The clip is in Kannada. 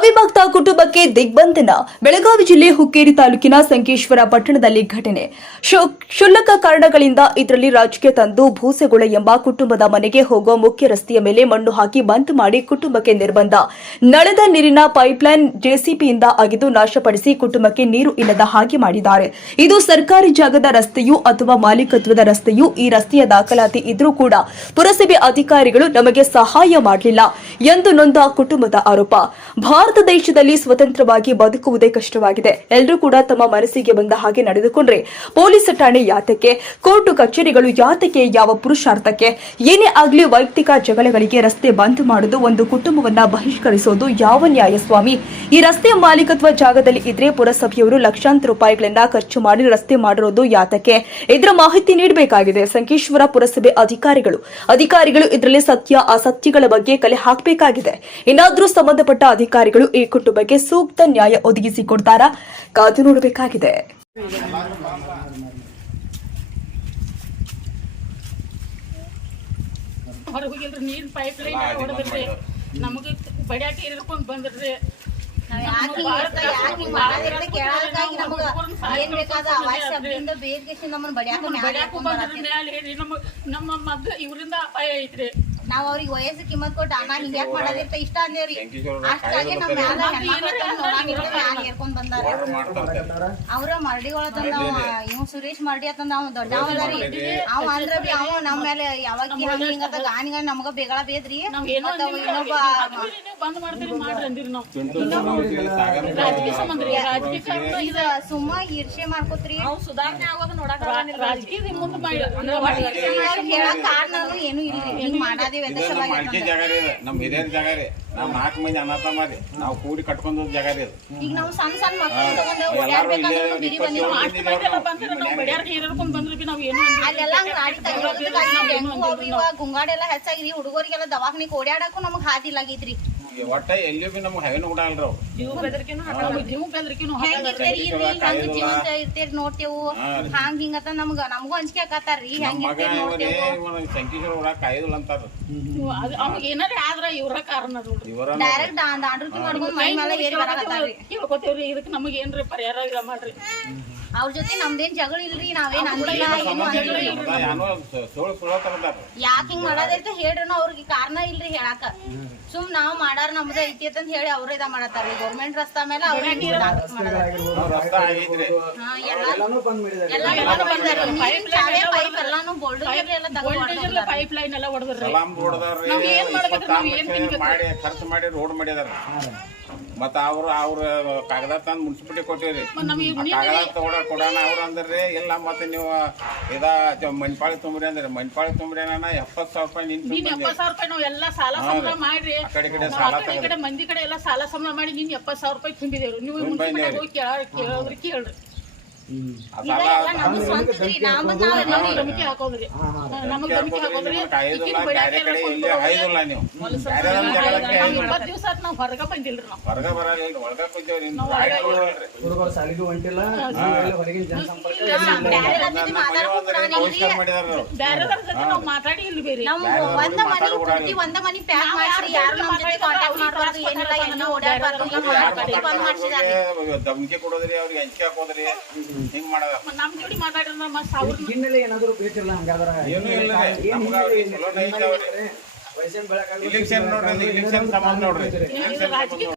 ಅವಿಭಕ್ತ ಕುಟುಂಬಕ್ಕೆ ದಿಗ್ಬಂಧನ ಬೆಳಗಾವಿ ಜಿಲ್ಲೆ ಹುಕ್ಕೇರಿ ತಾಲೂಕಿನ ಸಂಕೇಶ್ವರ ಪಟ್ಟಣದಲ್ಲಿ ಘಟನೆ. ಕ್ಷುಲ್ಲಕ ಕಾರಣಗಳಿಂದ ಇದರಲ್ಲಿ ರಾಜಕೀಯ ತಂದು ಭೂಸೆಗೊಳ ಎಂಬ ಕುಟುಂಬದ ಮನೆಗೆ ಹೋಗುವ ಮುಖ್ಯ ರಸ್ತೆಯ ಮೇಲೆ ಮಣ್ಣು ಹಾಕಿ ಬಂದ್ ಮಾಡಿ ಕುಟುಂಬಕ್ಕೆ ನಿರ್ಬಂಧ. ನಳದ ನೀರಿನ ಪೈಪ್ಲೈನ್ ಜೆಸಿಪಿಯಿಂದ ಅಗೆದು ನಾಶಪಡಿಸಿ ಕುಟುಂಬಕ್ಕೆ ನೀರು ಇಲ್ಲದ ಹಾಗೆ ಮಾಡಿದ್ದಾರೆ. ಇದು ಸರ್ಕಾರಿ ಜಾಗದ ರಸ್ತೆಯೂ ಅಥವಾ ಮಾಲೀಕತ್ವದ ರಸ್ತೆಯೂ ಈ ರಸ್ತೆಯ ದಾಖಲಾತಿ ಇದ್ರೂ ಕೂಡ ಪುರಸಭೆ ಅಧಿಕಾರಿಗಳು ನಮಗೆ ಸಹಾಯ ಮಾಡಲಿಲ್ಲ ಎಂದು ನೊಂದ ಕುಟುಂಬದ ಆರೋಪ. ದೇಶದಲ್ಲಿ ಸ್ವತಂತ್ರವಾಗಿ ಬದುಕುವುದೇ ಕಷ್ಟವಾಗಿದೆ. ಎಲ್ಲರೂ ಕೂಡ ತಮ್ಮ ಮನಸ್ಸಿಗೆ ಬಂದ ಹಾಗೆ ನಡೆದುಕೊಂಡ್ರೆ ಪೊಲೀಸ್ ಠಾಣೆ ಯಾತಕ್ಕೆ, ಕೋರ್ಟ್ ಕಚೇರಿಗಳು ಯಾತಕ್ಕೆ, ಯಾವ ಪುರುಷಾರ್ಥಕ್ಕೆ? ಏನೇ ಆಗ್ಲಿ ವೈಯಕ್ತಿಕ ಜಗಳಗಳಿಗೆ ರಸ್ತೆ ಬಂದ್ ಮಾಡುವುದು ಒಂದು ಕುಟುಂಬವನ್ನ ಬಹಿಷ್ಕರಿಸೋದು ಯಾವ ನ್ಯಾಯ ಸ್ವಾಮಿ? ಈ ರಸ್ತೆ ಮಾಲೀಕತ್ವ ಜಾಗದಲ್ಲಿ ಇದ್ರೆ ಪುರಸಭೆಯವರು ಲಕ್ಷಾಂತರ ರೂಪಾಯಿಗಳನ್ನ ಖರ್ಚು ಮಾಡಿ ರಸ್ತೆ ಮಾಡಿರೋದು ಯಾತಕ್ಕೆ? ಇದರ ಮಾಹಿತಿ ನೀಡಬೇಕಾಗಿದೆ. ಸಂಕೇಶ್ವರ ಪುರಸಭೆ ಅಧಿಕಾರಿಗಳು. ಅಧಿಕಾರಿಗಳು ಇದರಲ್ಲಿ ಸತ್ಯ, ಅಸತ್ಯಗಳ ಬಗ್ಗೆ ಕಲೆ ಹಾಕಬೇಕಾಗಿದೆ. ಇನ್ನಾದರೂ ಸಂಬಂಧಪಟ್ಟ ಅಧಿಕಾರಿಗಳು ಈ ಕುಟುಂಬಕ್ಕೆ ಸೂಕ್ತ ನ್ಯಾಯ ಒದಗಿಸಿಕೊಡ್ತಾರಾ ಕಾದು ನೋಡಬೇಕಾಗಿದೆ. ಹೊರಗೆ ಹೋಗಿಲ್ರಿ ನೀರ್ ಪೈಪ್ ಲೈನ್ ಹೊಡೆದ್ರಿ. ನಮಗೆ ಬಡ್ಯಾಕ ಇರ್ಕೊಂಡ್ ಬಂದ್ರಿ. ನಮ್ಮ ಮಗ ಇವರಿಂದ ಅಪಾಯ ಐತ್ರಿ. ನಾವ್ ಅವ್ರಿಗೆ ವಯಸ್ಸು ಕಿಮ್ಮತ್ ಕೊಟ್ಟು ಅಮ್ಮ ಹಿಂಗ್ ಯಾಕೆ ಮಾಡೋದಿರ್ತ ಇಷ್ಟ ಅಂದೇವ್ರಿ ಅಷ್ಟಾಗಿ ನಮ್ ಮ್ಯಾಲ ಬಂದಾರ. ಅವ್ರ ಮರಡಿಗಳ ತಂದ ಇವ್ ಸುರೇಶ್ ಮರಡಿ ಅಂತಂದ ಅವ ದೊಡ್ಡವನಾರಿ ಅವ್ ಅವ ಅಂದ್ರ ಬಿ ಅವ ನಮ್ ಮೇಲೆ ಯಾವಾಗ ಹಿಂಗತ ಗಾನಿಗ ಗಾನಿ ಗಾನಿ ನಮಗ ಬೇಗಳ ಬೇದ್ರಿ. ಇನ್ನೊಬ್ಬ ನೀವು ಬಂದ್ ಮಾಡ್ತೀರಿ ಮಾಡ್ರಿ ಅಂದಿರಿ ನಾವು. ರಾಜಕೀಯ ಸಂಬಂಧ ರಾಜಕೀಯ ಕಾರಣ ಇದ ಸುಮ್ಮ ಈರ್ಷೆ ಮಾಡ್ಕೋತ್ರಿ. ಸುಧಾರಣೆ ಆಗೋದು ನೋಡಕ್ ರಾಜಕೀಯ ಮುಂದೆ ಮಾಡಿ ಹೇಳಕ್ ಕಾರಣನು ಏನು ಇಲ್ರಿ. ಹಿಂಗ್ ಮಾಡಾದೇವ್ ಎದ್ರ ನಮ್ಮ ಜಾಗ ರೀ ಇದು. ನಮ್ ಹಿರಿಯರ ಜಾಗ ರೀ ನಾವ್ ನಾಲ್ಕು ಮಂದಿ ಅನಾಥ ಮಾಡಿ ನಾವು ಕೂಡಿ ಕಟ್ಕೊಂಡ್ ಜಾಗ ರೀ ಇದು. ಈಗ ನಾವು ಸಣ್ಣ ಸಣ್ಣ ಮಕ್ಕಳು ತಗೊಂಡ ಎಲ್ಲಾರು ಬಿರಿ ಇಪ್ಪತ್ತೇಳು ಬಂದಿವಿ ಮಂದಿ ಅಷ್ಟು ಮಂದಿ ಎಲ್ಲ ಬಂದ್ರೆ ನಾವು ಬಡ್ಯಾರ್ಕ ಇರ್ಕೊಂಡ್ ಬಂದ್ರಿ ಬಿ ನಾವ್ ಏನು ಅಂದಿಲ್ಲ. ಅಲ್ಲೆಲ್ಲ ಹಂಗ್ ಗಾಡಿ ತಗೊಳೋದಕ್ಕಾಗಿ ಡೆಂಗು ಅವು ಇವ ಗುಂಗಾಡೆಲ್ಲ ಹೆಚ್ಚಾಗಿ ಹುಡುಗರಿಗೆಲ್ಲ ದವಾಖಾನಿಗೆ ಓಡಾಡಕ್ಕೂ ನಮಗೆ ಒಟ್ಟ ಎಲ್ಲಿಯೂ ಬಿ ನಮ್ಗೆ ಹೈನು ಕೂಡ ಅಲ್ರಿ ಅವ್ರು. ಜೀವ ಬೆದರಿಕೆನೂ ಹಾಕಲ್ಲ. ಜೀವ ಬೆದರಿಕೆನೂ ಹೆಂಗ್ ಹಾಕಲ್ಲ ಇರ್ತೇರಿ ಇರ್ರಿ ಹಂಗ ಜೀವಂತ ಇರ್ತೇರಿ ನೋಡ್ತೇವು. ಹಂಗ ನಮ್ಗ ನಮಗೂ ಅಂಜಿಕೆ ನೋಡ್ತೇವು. ಅಂತಾರ. ಅವ್ನಿಗೆ ಏನಾರ ಆದ್ರ ಇವ್ರ ಕಾರಣ ನೋಡ್ರಿ. ಡೈರೆಕ್ಟ್ ಮಾಡ್ಕೊಂಡು ಮೈ ಮೇಲೆ ಏರಿ ಬರಾಕತ್ತಾರ್ರಿ ಕೇಳ್ಕೊತೇವ್ರಿ ಇದಕ್ಕೆ ನಮಗೆ ಏನ್ರಿ ಪರಿಹಾರ ಇಲ್ಲ ಮಾಡ್ರಿ. ಅವ್ರ ಜೊತೆ ನಮ್ದೇನ್ ಜಗಳ ಇಲ್ರಿ ನಾವೇನ್ ಅಂದಿಲ್ಲ ಏನು ಅಂದಿಲ್ಲ ಯಾಕ ಹಿಂಗ್ ಮಾಡೋದೈತೆ ಹೇಳ್ರಿ ಅವ್ರಿಗೆ ಕಾರಣ ಇಲ್ರಿ ಹೇಳಾಕ. ಸುಮ್ ನಾವ್ ಮಾಡಾರ ನಮ್ದ ಐತಿ ಅಂತ ಹೇಳಿ ಅವ್ರ ಇದ ಮಾಡತ್ತಾರ್ರಿ ಗೌರ್ಮೆಂಟ್ ರಸ್ತಾ ಮೇಲೆ ಅವ್ರೇ ರಸ್ತ ಆಗೈತ್ರಿ ಎಲ್ಲಾನು ಬಂದಾರಿ ನೀರಿನ್ ಚಾವೆ ಪೈಪ್ ಎಲ್ಲಾನು ಬೋಲ್ಡ್ ಎಲ್ಲ ತಗೊಂಡ್ ಪೈಪ್ ಲೈನ್ ಎಲ್ಲ ಹೊಡೆದ್ರಿ. ಸಲಾಮ್ ಹೊಡೆದಾರ್ರಿ ನಾವ್ ಏನ್ ಮಾಡ್ಬೇಕ್ರಿ? ನಾವ್ ಏನ್ ತಿನ್ಬೇಕು? ಮಾಡಿ ಖರ್ಚು ಮಾಡಿ ರೋಡ್ ಮಾಡಿದಾರ ಮತ್ತ ಅವ್ರ ಅವ್ರ ಕಾಗದ ತಂದ್ ಮುನ್ಸಿಪಾಲಿಟಿ ಕೊಟ್ಟಿವ್ರಿ. ನಮಗೆ ಆ ಕಾಗದ ತಗೊಡ ಕೊಡೋಣ ಅವ್ರ ಅಂದ್ರಿ. ಇಲ್ಲ ಮತ್ತೆ ನೀವು ಇದ ಜ- ಮಣ್ಪಾಳಿ ತುಂಬ್ರಿ ಅಂದ್ರೆ. ಮಣಿಪಾಳಿ ತುಂಬ್ರಿ ಅಣ್ಣ ಎಪ್ಪತ್ ಸಾವಿರ ರೂಪಾಯಿ ನಿಂತು ನೀನ್ ಎಪ್ಪತ್ ಸಾವಿರ ರೂಪಾಯಿ ನಾವ್ ಎಲ್ಲಾ ಸಾಲ ಸಂಬಳ ಮಾಡ್ರಿ. ಆ ಕಡೆ ಈ ಕಡೆ ನಾವ್ ಸಾಲ ಆ ಕಡೆ ಈ ಕಡೆ ಮಂದಿ ಕಡೆ ಎಲ್ಲ ಸಾಲ ಸಂಬಳ ಮಾಡಿ ನೀನ್ ಎಪ್ಪತ್ ಸಾವಿರ ರೂಪಾಯಿ ತುಂಬಿದೇವ್ರಿ ನೀವು ಮುಂದೆ ಹೋಗಿ ಕೇಳ ಕೇಳೋದ್ರಿ ಕೇಳ್ರಿ. ಹೊರಗ ಬಂದಿಲ್ರಿ ನಾವು ಹೊರಗ ಬರಲ್ಲ ಒಳಗ. ಹುಡುಗರು ಸಾಲಿಗೂ ಹೊಂಟಿಲ್ಲ ಹೊರಗಿನ ಜನಸಂಪರ್ಕ ಮಾತಾಡಿ ಇಲ್ಲಿ ಬೇರೆ ಒಂದ ಮನಿ ಪೂರ್ತಿ ಒಂದ ಮನಿ ಪ್ಯಾಕ್ ಮಾಡ್ಸಿ ಯಾರು ನಮ್ಮ ಜೊತೆ ಕಾಂಟ್ಯಾಕ್ಟ್ ಮಾಡ್ಬಾರ್ದು ಏನಿಲ್ಲ ಏನೋ ಓಡಾಡ್ಬಾರ್ದು ಬಂದ್ ಮಾಡ್ಸಿದಾರೆ ಅವ್ರಿಗೆ ಧಮ್ಕಿ ಕೊಡೋದ್ರಿ ಅವ್ರಿಗೆ ಅಂಜಿಕೆ ಹಾಕೋದ್ರಿ ಹಿಂಗ್ ಮಾಡದ? ನಮ್ ಜೋಡಿ ಮಾತಾಡಿದ್ರ ಸಾವಿರ ಹಿನ್ನೆಲೆ ಏನಾದರೂ ಬೇಕಿಲ್ಲ ಹಂಗಾದ್ರ? ಏನೂ ಇಲ್ಲ. ಇಲೆಕ್ಷನ್ ನೋಡ್ರಿ ಇಲೆಕ್ಷನ್ ಸಂಬಂಧ ನೋಡ್ರಿ. ರಾಜಕೀಯ